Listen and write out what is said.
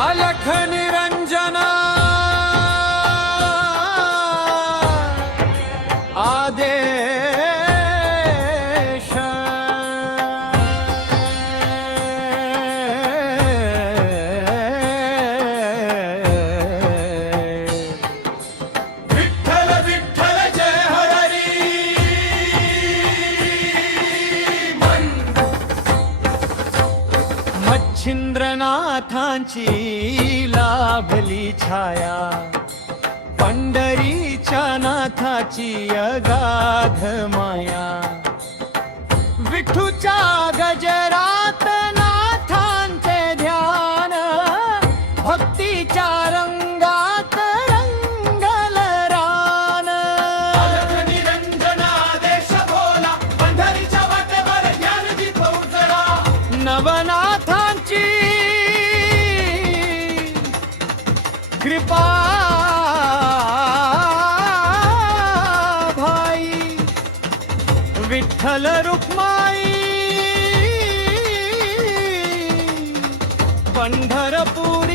अलख निरंजना आदेश विठ्ठल विठ्ठल जय हरी मच्छिंद्रनाथांची लाभली छाया पंढरीच्या नाथाची अगाध माया विठूच्या गजरात नाथांचे ध्यान भक्तीच्या रंगात रंगल रान निरंजना देश भोला पंढरीच्या वाटेवर ज्ञान जिथं उजळा नवनाथांची कृपा भाई विठ्ठल रुक्माई पंढरपूर